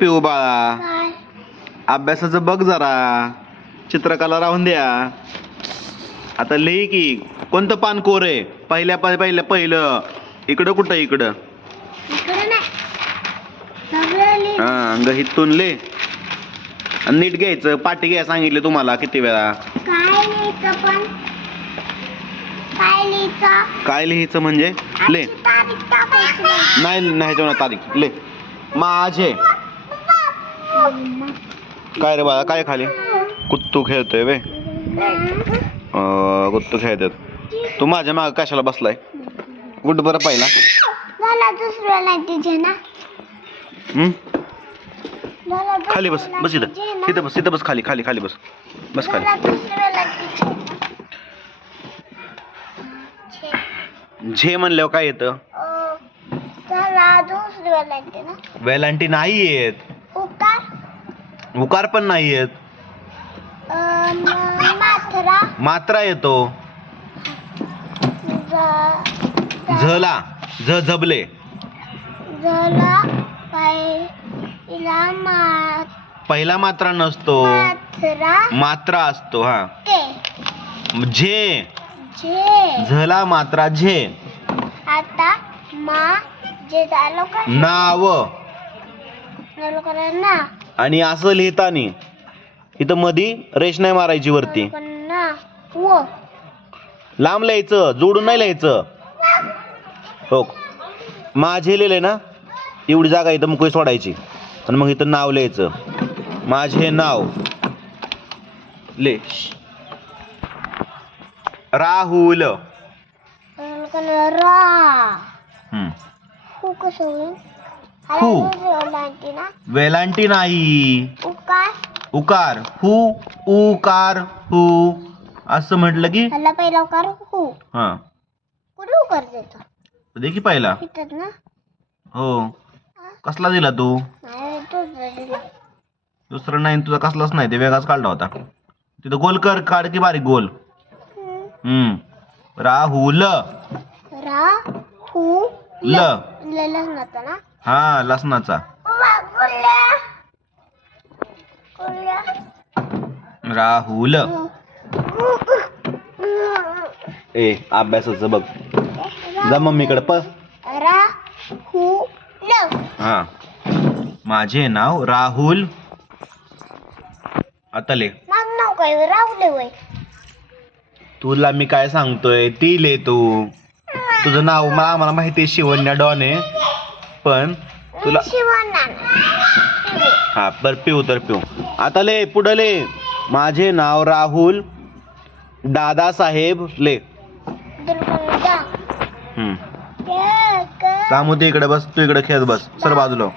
पिऊ बाळा, काय अभ्यासाचं बघ जरा, चित्रकला राहून द्या. आता लिही की कोणतं पान कोर आहे? पहिलं इकडं कुठं इकडं? इकडे नाही सगळं लिह. हा अंग हितून ले. आणि नीट घ्यायचं, पाटी घ्यायला सांगितले तुम्हाला किती वेळा. काय लिहायचं पण काय लिहायचं? काय लिहायचं म्हणजे ले. आजची तारीख टाकायची. नाही नाही जेवणा तारीख ले. माझे काय रे बाळा, काय खाली कुत्तू खेळतोय वे. कुत्तू खेळतात. तू माझ्या माग कशाला बसलाय? गुड बरं पहिला. मला दुसऱ्या लाईटीचे ना. मला खाली बस बस इथं इथं बस इथं बस खाली खाली खाली बस बस खाली. दुसऱ्या लाईटीचे झे म्हणल्यावर काय येतं? त्याला दुसऱ्या लाईटी ना. वेलांटी नाही येत, उकार उकार पण नाही येत, मात्रा मात्रा येतो. झला झबले. जला पहिला पहिला मात्रा नसतो, मात्रा मात्रा असतो. हा ते झे जे झला मात्रा झे. आता मा जे झालं का नाव. ना आणि असं लिहितानी इथं मधी रेष नाही मारायची वरती. ना व लांब लिहायचं, जोडून नाही लिहायचं. हो माझे लिहिले ना, एवढी जागा इथं मुकळी सोडायची आणि मग इथं नाव लिहायचं. माझे नाव ले. राहुल. रा हम्म. हू कसं होईल? हू. ना वेलांटी नाही, उकार उकार. हू उकार हू असं म्हटलं की ह्याला पहिला उकार हू. हा कुठे उकार देतो? दे की पहिला. इथंच ना. हो कसला दिला तू? नाही दुसरा दिला. दुसरं नाही तुझा कसलाच नाही, ते वेगळाच काढला होता. तिथं गोल कर, काढ की बारीक गोल. राहुल. रा हू ल लसणाचा ना. हा लसणाचा. राहुल. ए अभ्यासाचं बघ जा मम्मीकडे रा हू ल. हा माझे नाव राहुल. आता ले. माझं नाव काय राहुल वय. तुला मी काय सांगतोय ती ले तू. तुझं नाव मला आम्हाला माहिती आहे शिवण्या डॉन आहे, पण तुला शिवण्णा हा बर पिऊ तर पिऊ. आता ले पुढं ले. माझे नाव राहुल दादासाहेब ले. दुर्गंधा रामू इकडे बस, तू इकडे खेळत बस, सर बाजूला.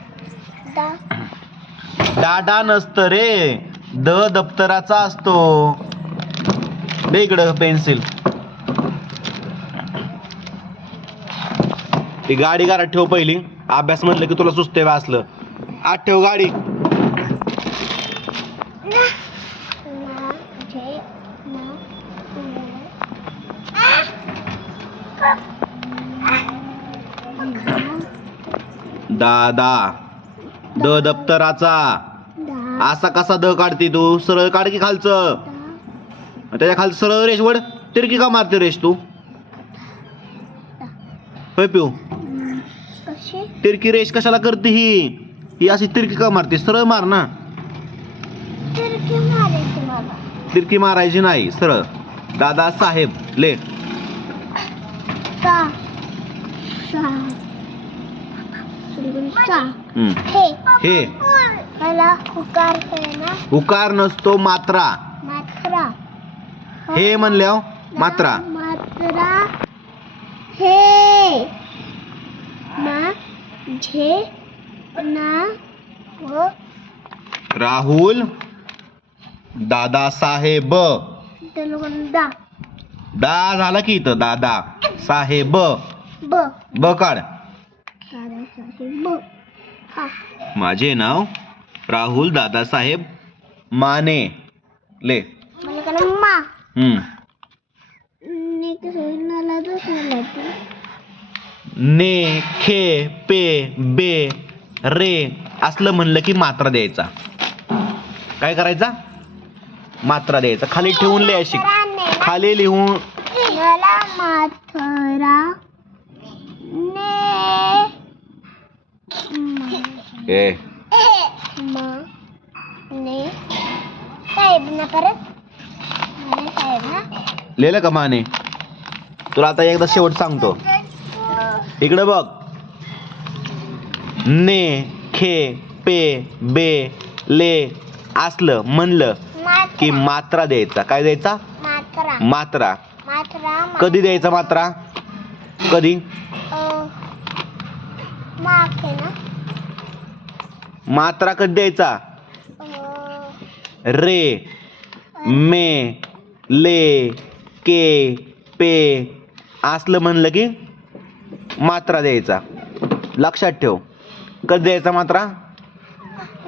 डाडा नसतं रे, द दप्तराचा असतो. दे इकडं पेन्सिल. ती गाडी घरात ठेव पहिली. अभ्यास म्हटलं की तुला सुचते वाचलं. आत ठेव गाडी. दादा द दप्तराचा. असा कसा द काढते तू? सरळ काढ की खालचं. त्याच्या खाली सरळ रेष वड. तिरकी का मारते रेष तू? होय पिऊ तिरकी रेष कशाला करते? ही अशी तिरकी का मारते? सरळ मार ना. तिरकी मारायची नाही, सरळ. दादा साहेब ले. हे उकार नसतो, मात्रा. मात्रा हे म्हणल्यावर मात्रा. मात्रा हे मा झे ना व राहुल दादासाहेब. दुर्गंधा दा झाला की इथं दादा साहेब. ब ब काढ. ब हा माझे नाव राहुल दादासाहेब माने ले. मला का मा हम्म. नाला दुसऱ्या ने खे पे बे रे असलं म्हणलं की मात्रा द्यायचा. काय करायचा? मात्रा द्यायचा. खाली ठेवून लिहायची. खाली लिहून मला माथरा ए ने साहेब ना परत साहेब ना लिहिलं का माने? तुला आता एकदा शेवट सांगतो. इकडे बघ. ने खे पे बे ले असलं म्हणलं की मात्रा द्यायचा. काय द्यायचा? मात्रा मात्रा. मात्रा कधी द्यायचा मात्रा? कधी? माफ आहे ना मात्रा कधी द्यायचा? रे मे ले के पे असलं म्हणलं की मात्रा द्यायचा. लक्षात ठेव. कधी द्यायचा मात्रा?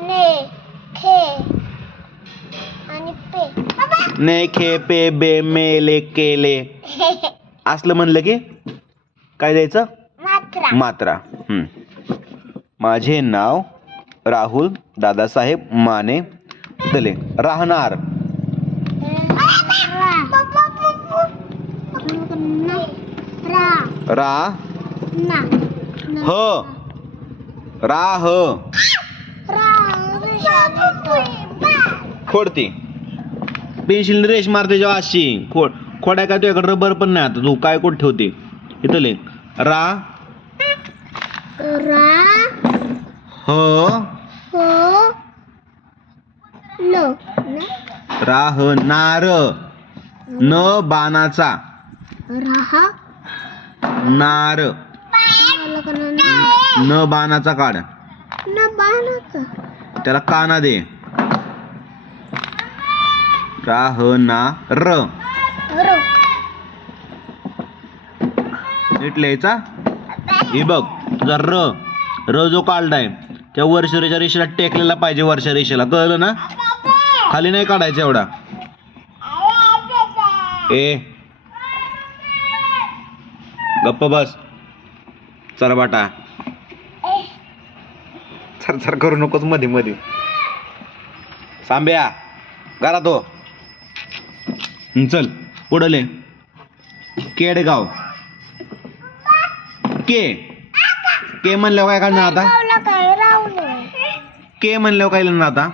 ने खे आणि पे ने खे पे बे मे ले के ले असलं म्हणलं की काय द्यायचं? मात्रा मात्रा. माझे नाव राहुल दादासाहेब माने दले. राहणार रा ह राह खोडती. पेन्सिल रेश मारते जेव्हा अशी खोड्या काय तुझ्याकडे रबर पण नाही. आता तू काय कोण ठेवते? इथं ले रा ह राहणार. न बाणाचा नार. न बाणाचा काढ. त्याला काना दे. राहणार. नीट लिहायचा. हे बघ तुझा र जो काढलाय त्या वर्षरेच्या रेषेला टेकलेला पाहिजे. वर्षा रेषेला कळलं ना? खाली नाही काढायचं एवढा. ए गप्प बस. चल बाटा. चर करू नकोस मध्ये मध्ये. सांब्या घरात हो. चल पुढले. केडगाव. के म्हणल्यावर काय काढणार आता? के म्हणल्यावर काय लिहिणार आता?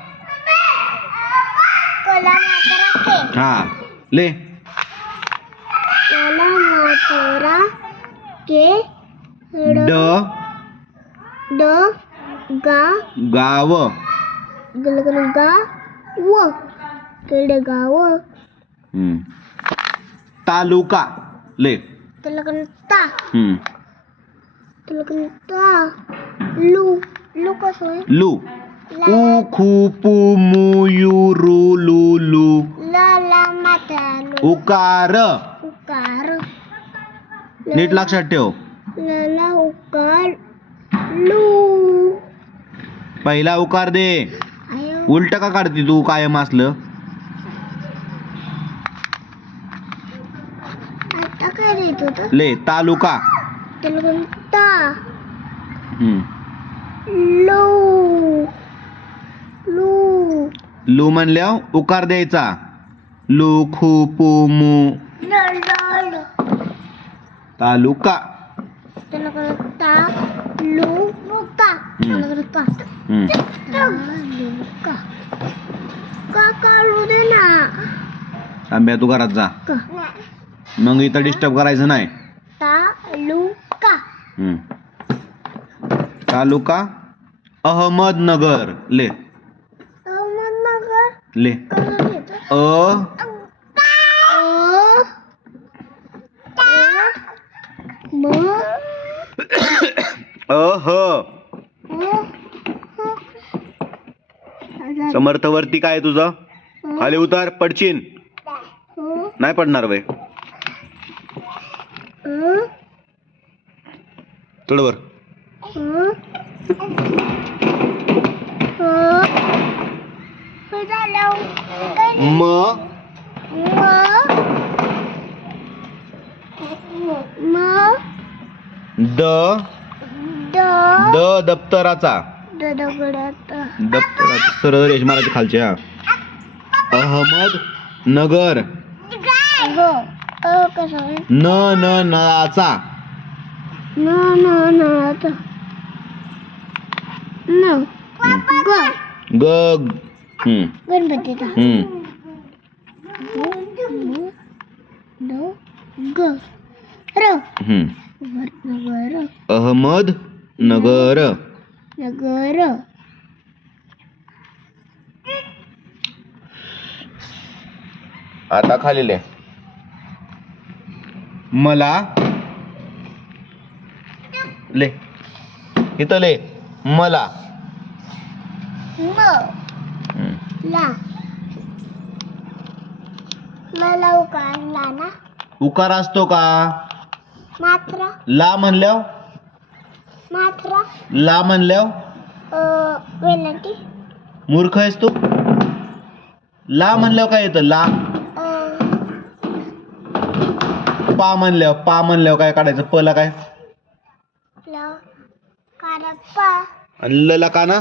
हा ले. ड गाव. तालुका ले. लू उ खू पू मू यू रू लू लू. उकार. नीट लक्षात ठेव. पहिला उकार दे. उलट का काढते तू कायम असलं? ले तालुका. लू म्हणल्यावर उकार द्यायचा. लू खू पू मू. तालुका. आंब्या तू घरात जा. मग इथं डिस्टर्ब करायचं नाही. तालुका अहमदनगर ले. ले समर्थवरती काय तुझं? खाली उतार. पडशीन. नाही पडणार वय. थोडं वर. द दप्तराचा. दगडात दप्तरात सरळ रेष मारायची खालची. हा. अहमद नगर. ग कसं आहे? न नाचा. न ग ग. गणपतीचा ग र नगर अहमद नगर. नगर आता खाली ले. मला ले. इथं ले. मला. ला मला उकारला ना उकार असतो का? मात्रा ला म्हणल्यावर. मात्रा ला म्हणल्यावर वेलांटी मूर्ख आहेस तू. ला म्हणल्यावर काय येतं? ला. पा म्हणल्यावर काय काढायचं? प ला काय? ला कारप्पा आणि ल ला का ना?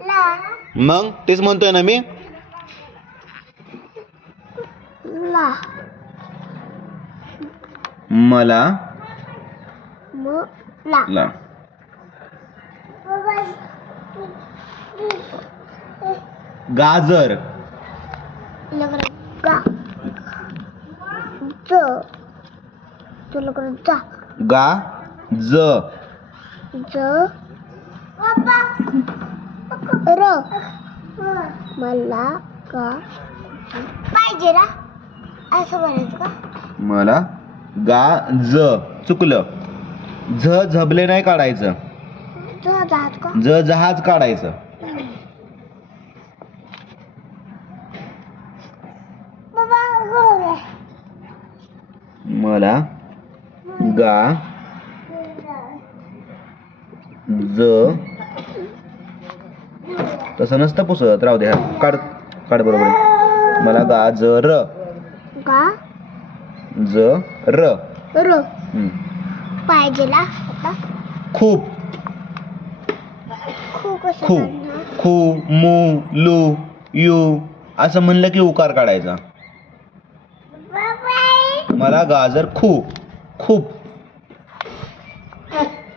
ला मग तेच म्हणतोय ना मी. ला मला ला ला. गाजर. गा ज तुला जा गा ज. र मला का पाहिजे ना असं म्हणायचं का? मला गा ज. चुकलं. झ झबले नाही काढायचं. जात का? ज जहाज काढायचं. बाबा मला गा ज. तसं नसतं पुसत. राहू दे. हा काढ काढ बरोबर आहे. मला गा ज र. गा ज र. र पाहिजे ना खूप. खूप कसं खू काढणार? खू मू लू यू असं म्हणलं की उकार काढायचा. मला गाजर खूप. खूप.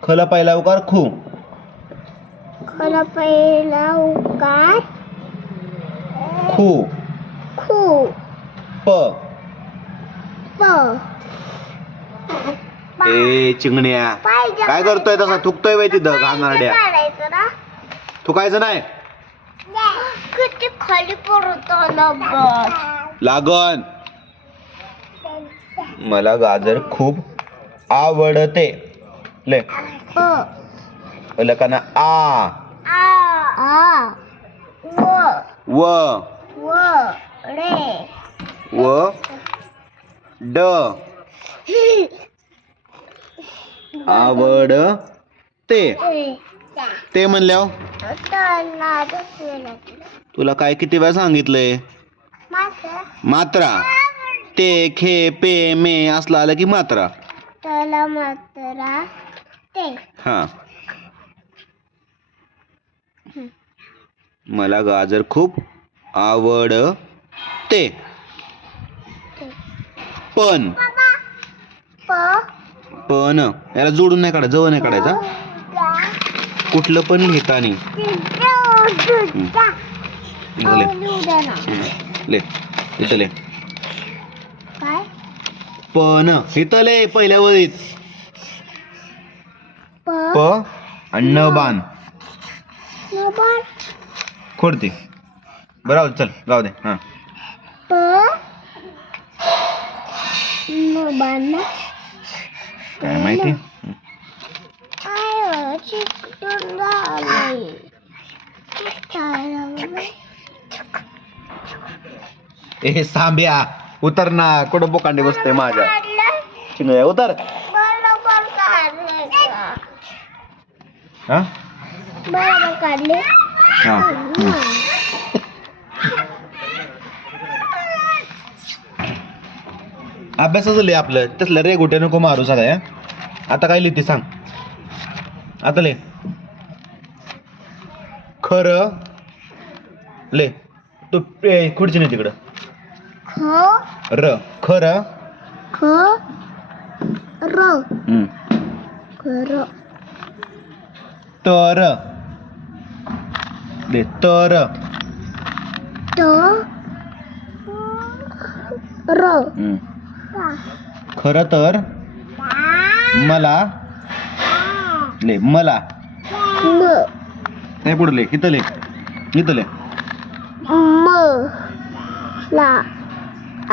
खला पहिला उकार खू. खरा पहिला उकार खू. खू प. प ए चिंगण्या पाहिजे काय करतोय तसा? थुकतोय बाई तिथं घाणारड्या. काढायचं ना थुकायचं नाही. किती खाली पडतो लागन. मला गाजर खूप आवडते. ले लकाना आ व व ड आवड ते. ते म्हणल्यावर तुला काय किती वेळा सांगितलंय? मात्रा. ते खे पे मे असलं आलं की मात्रा. त्याला मात्रा ते हा. मला गाजर खूप आवडते. पण पण याला जोडून नाही काढायचं. जवळ नाही काढायचा. कुठलं पण लिहितानी ले इथं ले. काय पण इथं ले पहिल्या वळीत प आणि न बाण खोडते. बरं चल जाऊ दे. हा काय माहिती. ए सांब्या उतर ना. कुठं बोकांडी बसतोय माझ्या. चिंगळ्या उतर. हा बरोबर काढले. हा. अभ्यासाचं लिहि आपलं. तसलं रे गोटे नको मारू सगळ्या. आता काय लिहिते सांग. आता ले खरं ले तू खुर्ची नाही तिकडं र खरं तर ले तर खरं तर मला ले मला नाही पुढे ले इथं ले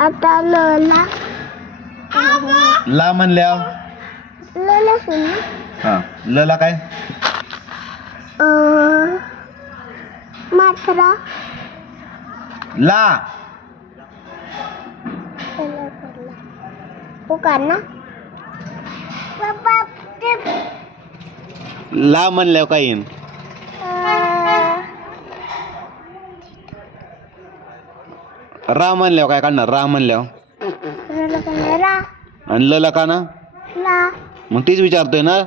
आता ला म्हणल्या हा लला काय मात्रा ला पुकार ना ला म्हणल्यावर काय येईन रा म्हणल्यावर काय काढणार रा म्हणल्यावर आणि लला का ना मग तीच विचारतोय ना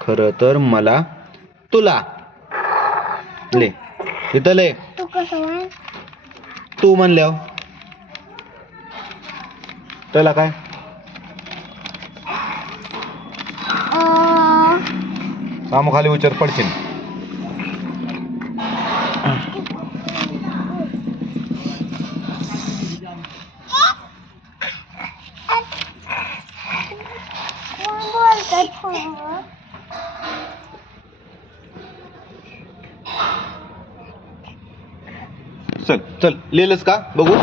खरं तर मला तुला ले इथं ले तू कसं तू म्हणल्यावर त्याला काय सामो खाली विचार पडशील चल चल लिहिलंस का बघू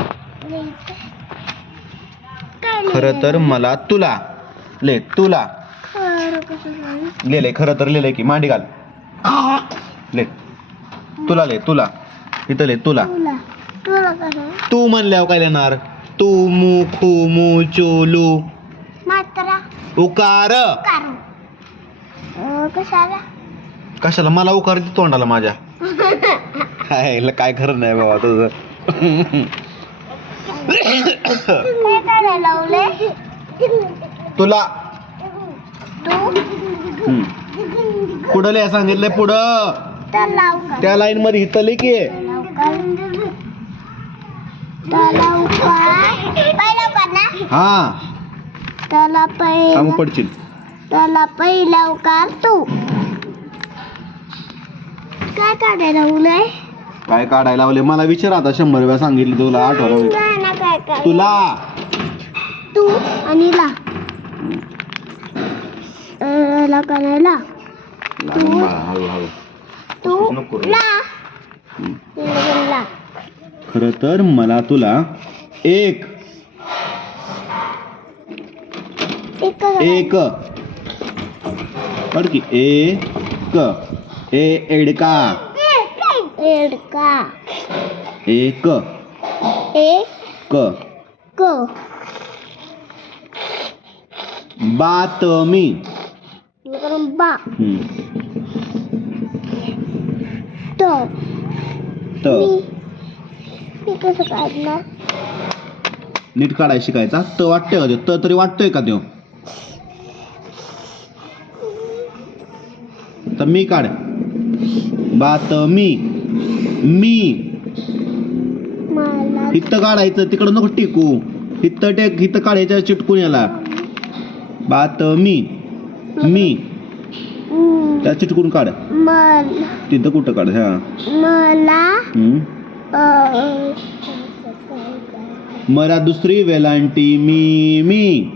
खरं तर मला तुला ले तुला लिहिलंय खरं तर लिहिलंय की मांडी घाल ले तुला ले तुला इथं ले तुला तू म्हणल्यावर काय लिहिणार तू मू खू मू चोलू मात्रा उकार कशाला कशाला मला उकार येते तोंडाला माझ्या काय खरं नाही बाबा तुझं काय करायला लावले तुला पुढं लिहा सांगितलंय पुढं त्या लाईन मध्ये हितले की हा सांगू पडशील त्याला पहिला उकार तू काय काढायला लावलंय काय काढायला लावले मला विचार आता 100 वेळा सांगितलं तुला आठवलं काय तुला तू आणि ला ला करायला हळूहळू तू ला खरं तर मला तुला एक पड की एक एडका एक क बातमी बा त मी कसं काढणार नीट काढायला शिकायचा त वाटतोय का तो तरी वाटतोय का तो तर मी काढ बातमी मी इथं काढायचं तिकडं नको टिकू इथं टेक इथं काढायचं चिटकून याला बातमी मी त्या चिटकून काढ तिथं कुठं काढ हा मला दुसरी वेलांटी मी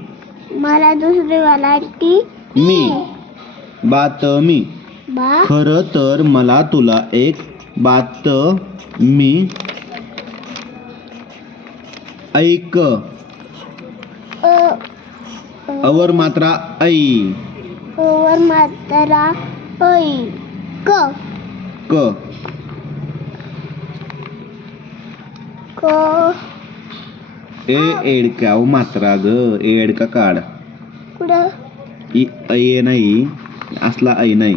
मला दुसरी वेलांटी मी बातमी खरं तर मला तुला एक बातमी ऐक अवर मात्रा ऐ वर मात्रा ऐ क ए एडका मात्रा ग एडका काढ कुठं ऐ नाही असला ऐ नाही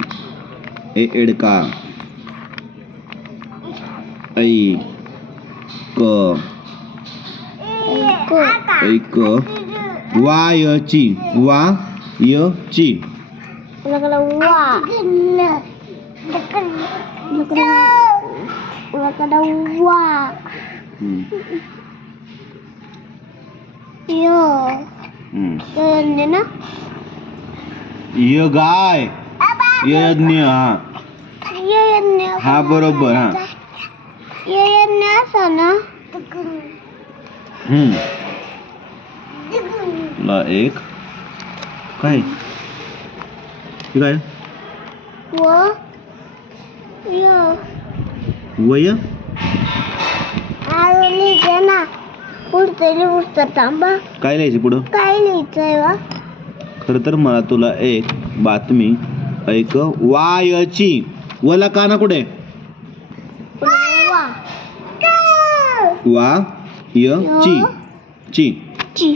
ए एडका ऐ क ऐक वायची वा वा हम्म. यो हम्म. ना य गाय यज्ञ हा हा बरोबर हा असं ना हम्म. ला एक काय हे काय व यो वय लिहिते ना पुढचं पुस्तक थांबा काय लिहायचं पुढं काय लिहायचंय वा खर तर मला तुला एक बातमी ऐक वायची वला काना कुठे वा वा य ची ची ची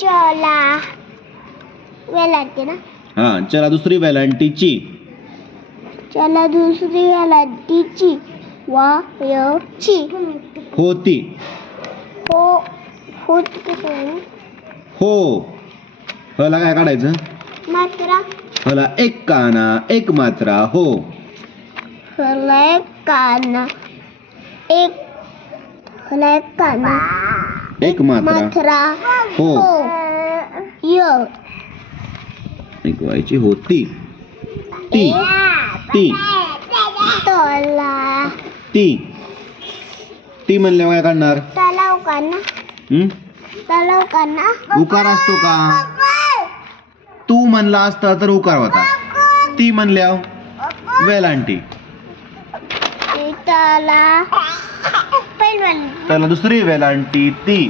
चला वेलांटी ना हा चला दुसरी वेलांटीची चला दुसरी वेलांटीची वा य ची होती हो होत किती हो हला काय काढायचं मात्रा हला एक काना एक मात्रा हो हलाय काना एक हलाय काना एक मात्रा मात्रा हो य एक व्हायची होती ती ती तला ती ती म्हणल्यावर काय काढणार तलाव काना हम्म? तलाव काना उकार असतो का तू म्हणला असता तर उकार होता ती म्हणल्यावर वेलांटी तला पहिलवान त्याला दुसरी वेलांटी ती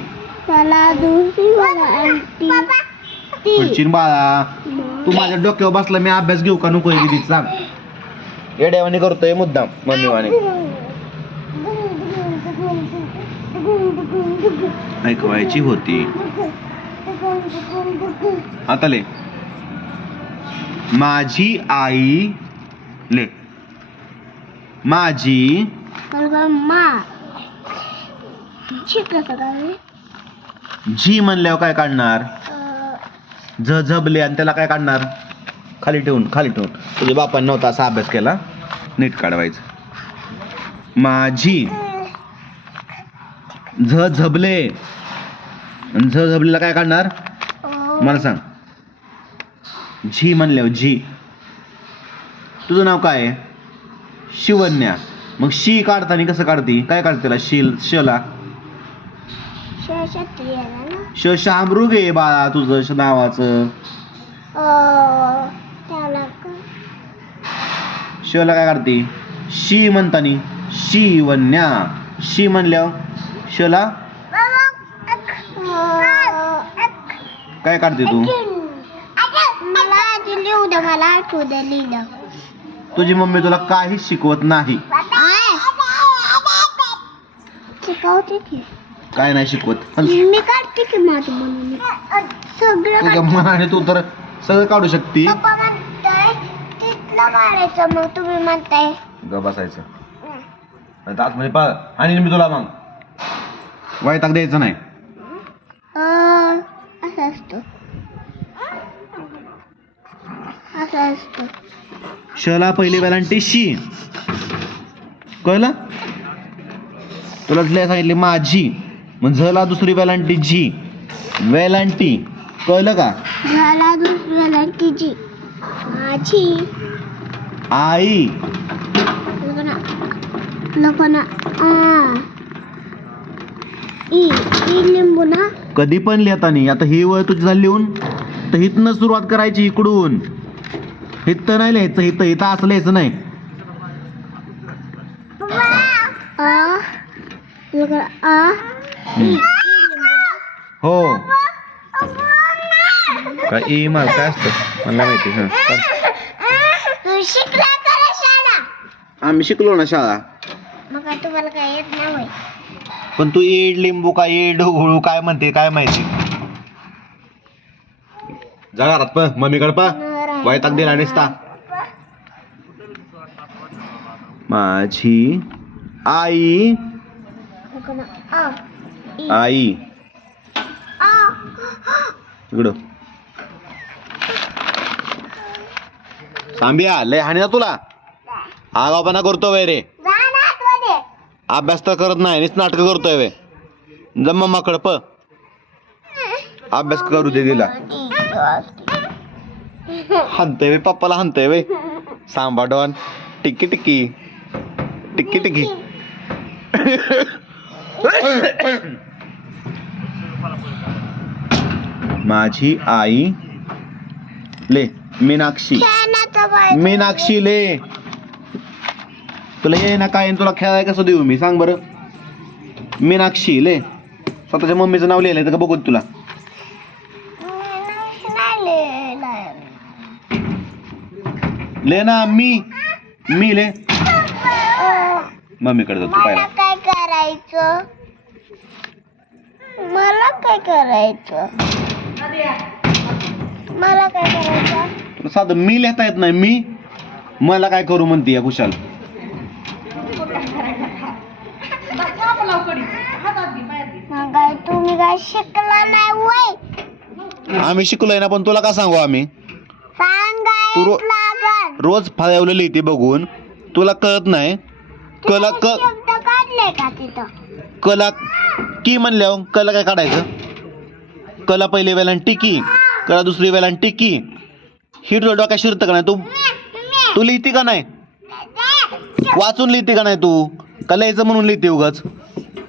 तला दुसरी वेलांटी ती पुढची बाळा तू माझ्या डोक्यावर बसला मी अभ्यास घेऊ का नको दिदी सांग येड्यावानी करतोय मुद्दाम मम्मीवाने ऐकवायची होती आता ले माझी आई ले माझी मा शिकलं काय जी म्हणल्यावर काय काढणार झबले आणि त्याला काय काढणार खाली ठेवून तुझ्या बापाने नव्हता असा अभ्यास केला नीट काढवायचं माझी झबले झबलेला काय काढणार मला सांग झी म्हणल्यावर झी तुझं नाव काय आहे शिवन्या मग शी काढताना कसं काढते काय काढते त्याला शला श शामृग आहे बाळा तुझं नावाचं शला काय काढते शी म्हणतानी शिवन्या शी म्हणल्यावर शला काय काढते तू मला आठवू द्या लिहिलं तुझी मम्मी तुला काहीच शिकवत नाही शिकवते की काय नाही शिकवत मी काढते की माझं म्हणून सगळं तुझ्या मनाने तू तर सगळं काढू शकते पप्पा म्हणताय तिथलं काढायचं मग तुम्ही म्हणताय ग बसायचं आतमध्ये पा आणि मी तुला मग वैताग द्यायचं नाही असं असतं असं असतं शला पहिली वेलांटी शी कळलं तुला सांगितले माझी मग झला दुसरी वेलांटी जी वेलांटी कळलं का मला दुसरी वेलांटी जी माझी आई नको ना ई लिंबू ना कधी पण लिहितानी आता ही वळ तुझी झाली लिहून तर हितनं सुरुवात करायची इकडून हित नाही लिहायचं हित असं लिहायचं नाही हो काय ई माल काय असतं मला माहिती शिकला का शाळा आम्ही शिकलो ना शाळा मग तुम्हाला काय येत नाही पण तू ईड लिंबू काय ईड ढोगळू काय म्हणते काय माहिती जा घरात पण मम्मीकडे पा वैताग दिला निसता माझी आई आई इकडं तांबिया लय हानी ना तुला आगावपणा करतोय रे जा ना आतमध्ये. अभ्यास तर करत नाही नुसतं नाटकं करतोय वे जम्मा माकड प अभ्यास करू दे तिला हानतय वे पप्पाला हानतय वे सांबा डॉन टिक्की टिक्की टिक्की टिक्की माझी आई ले मीनाक्षी खेळण्याचं पाहिजे. मीनाक्षी ले तुला ये ना काय तुला खेळाय कसं देऊ मी सांग बरं मीनाक्षी ले स्वतःच्या मम्मीचं नाव लिहिलंय का बघू तुला नाही लिहिलंय. ले ना मी ले मम्मीकडे जातो मला पाहिला काय करायचं मला काय करायचं मला काय करायचं तुला साधं मी लिहिता येत नाही मी मला काय करू म्हणते या कुशाल मग काय तुम्ही काय शिकला नाही वय आम्ही शिकलोय ना पण तुला का सांगू आम्ही सांगायच तू लागल. रोज फाळवलं लिहिते बघून तुला कळत नाही कला क शब्द काढले का तिथं कला की म्हणल्यावर कला काय काढायचं कला पहिली वेळा टिकी कला दुसरी वेळा टिकी ही तुला डोक्यात शिरतं का नाही तू लिहिते का नाही वाचून लिहिते का नाही तू का लिहायचं म्हणून लिहिते उगाच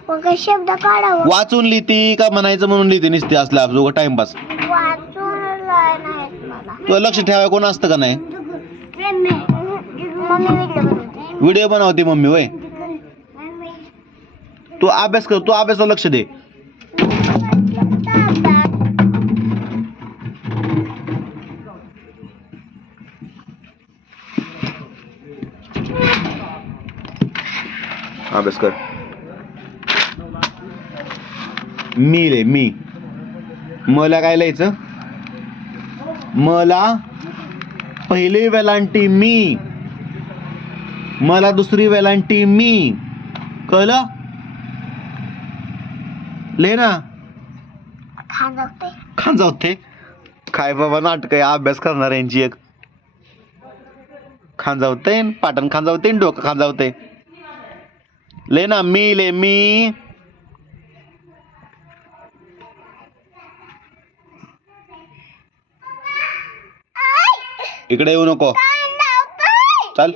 मग शब्द काढावं वाचून लिहिते का म्हणायचं म्हणून लिहिते नुसते असलं आपलं टाइमपास वाचून नाहीत मला तुला लक्ष ठेवाय कोण असतं का नाही मम्मी व्हिडिओ बनवते. व्हिडिओ बनवते मम्मी वय तू अभ्यास कर तू अभ्यासावर लक्ष दे अभ्यास कर मी ले मी मला काय लिहायचं मला पहिली वेलांटी मी मला दुसरी वेलांटी मी कळलं ले ना खांदवते खांजावते काय बाबा नाटक आहे अभ्यास करणार यांची एक खांजावते पाटण खांजावते डोकं खांजावते ले ना मी ले मी इकडे येऊ नको चल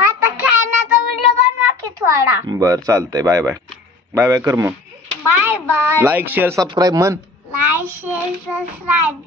आता खेळण्याचा व्हिडिओ बनवा की थोडा बर चालतंय बाय बाय बाय बाय कर मग bye bye like share subscribe म्हण लाईक शेअर सबस्क्राईब